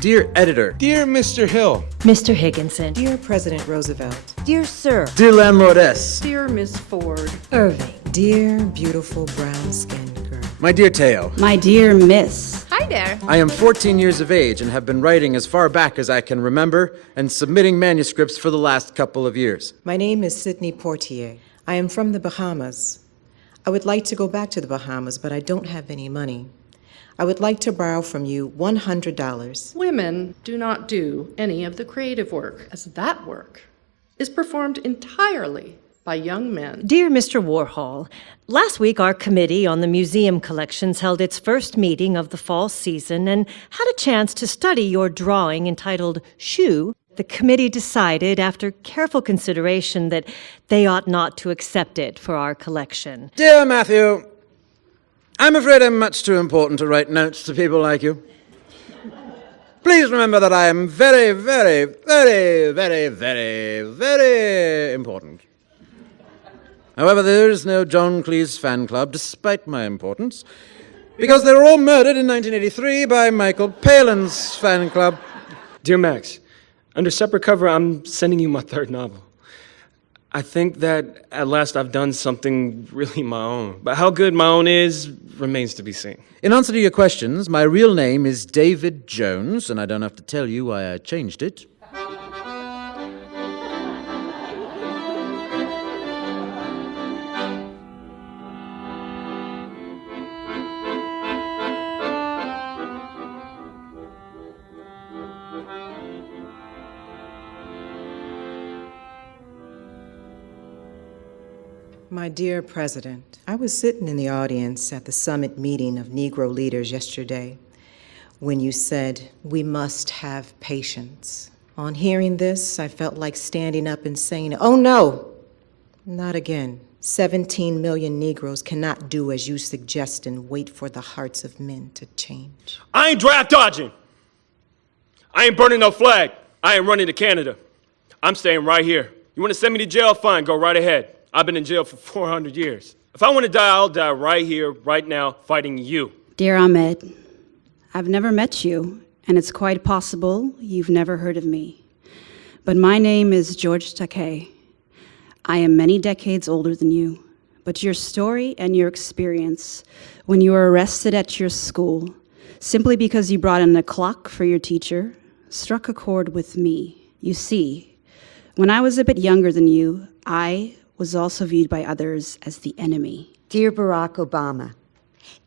Dear Editor. Dear Mr. Hill. Mr. Higginson. Dear President Roosevelt. Dear Sir. Dear Landlordess. Dear Miss Ford. Irving. Dear beautiful brown-skinned girl. My dear Teo. My dear Miss. Hi there. I am 14 years of age and have been writing as far back as I can remember and submitting manuscripts for the last couple of years. My name is Sidney Portier. I am from the Bahamas. I would like to go back to the Bahamas, but I don't have any money. I would like to borrow from you $100. Women do not do any of the creative work, as that work is performed entirely by young men. Dear Mr. Warhol, last week our committee on the museum collections held its first meeting of the fall season and had a chance to study your drawing entitled Shoe. The committee decided, after careful consideration, that they ought not to accept it for our collection. Dear Matthew, I'm afraid I'm much too important to write notes to people like you. Please remember that I am very, very, very, very, very, very important. However, there is no John Cleese fan club, despite my importance, because they were all murdered in 1983 by Michael Palin's fan club. Dear Max, under separate cover, I'm sending you my third novel. I think that at last I've done something really my own. But how good my own is remains to be seen. In answer to your questions, my real name is David Jones, and I don't have to tell you why I changed it. My dear President, I was sitting in the audience at the summit meeting of Negro leaders yesterday when you said, "We must have patience." On hearing this, I felt like standing up and saying, "Oh no, not again. 17 million Negroes cannot do as you suggest and wait for the hearts of men to change." I ain't draft dodging. I ain't burning no flag. I ain't running to Canada. I'm staying right here. You want to send me to jail? Fine, go right ahead. I've been in jail for 400 years. If I want to die, I'll die right here, right now, fighting you. Dear Ahmed, I've never met you, and it's quite possible you've never heard of me. But my name is George Takei. I am many decades older than you, but your story and your experience when you were arrested at your school simply because you brought in a clock for your teacher struck a chord with me. You see, when I was a bit younger than you, I was also viewed by others as the enemy. Dear Barack Obama,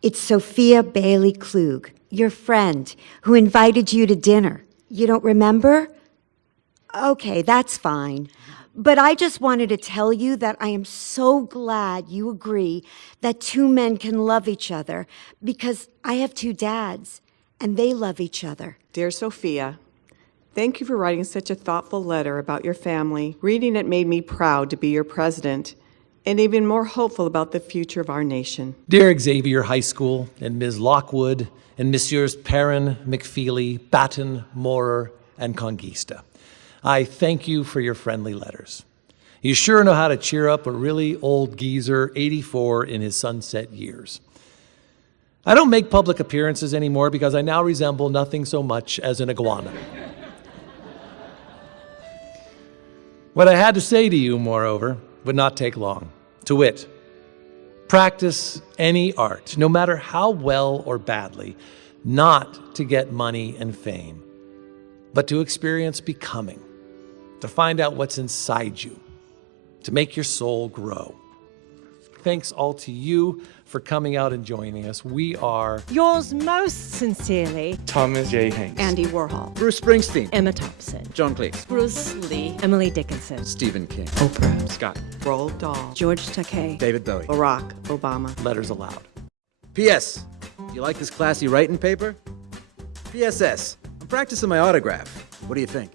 it's Sophia Bailey Klug, your friend, who invited you to dinner. You don't remember? Okay, that's fine. But I just wanted to tell you that I am so glad you agree that two men can love each other, because I have two dads, and they love each other. Dear Sophia, thank you for writing such a thoughtful letter about your family. Reading it made me proud to be your president and even more hopeful about the future of our nation. Dear Xavier High School and Ms. Lockwood and Messieurs Perrin, McFeely, Batten, Moorer, and Conquista, I thank you for your friendly letters. You sure know how to cheer up a really old geezer, 84 in his sunset years. I don't make public appearances anymore because I now resemble nothing so much as an iguana. What I had to say to you, moreover, would not take long. To wit, practice any art, no matter how well or badly, not to get money and fame, but to experience becoming, to find out what's inside you, to make your soul grow. Thanks all to you for coming out and joining us. We are Yours most sincerely, Thomas J. Hanks. Andy Warhol. Bruce Springsteen. Emma Thompson. John Cleese. Bruce Lee. Emily Dickinson. Stephen King. Oprah. Scott. Roald Dahl. George Takei. David Bowie. Barack Obama. Letters Aloud. P.S. Do you like this classy writing paper? P.S.S. I'm practicing my autograph. What do you think?